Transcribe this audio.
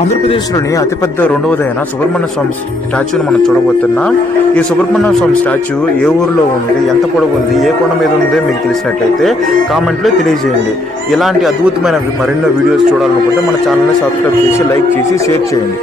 ఆంధ్రప్రదేశ్లోని అతిపెద్ద రెండవదైన సుబ్రహ్మణ్య స్వామి స్టాచ్యూని మనం చూడబోతున్నాం. ఈ సుబ్రహ్మణ్య స్వామి స్టాచ్యూ ఏ ఊరిలో ఉంది, ఎంత పొడవు ఉంది, ఏ కొండ మీద ఉందో మీకు తెలిసినట్లయితే కామెంట్లో తెలియజేయండి. ఇలాంటి అద్భుతమైన మరెన్నో వీడియోస్ చూడాలనుకుంటే మన ఛానల్ని సబ్స్క్రైబ్ చేసి, లైక్ చేసి, షేర్ చేయండి.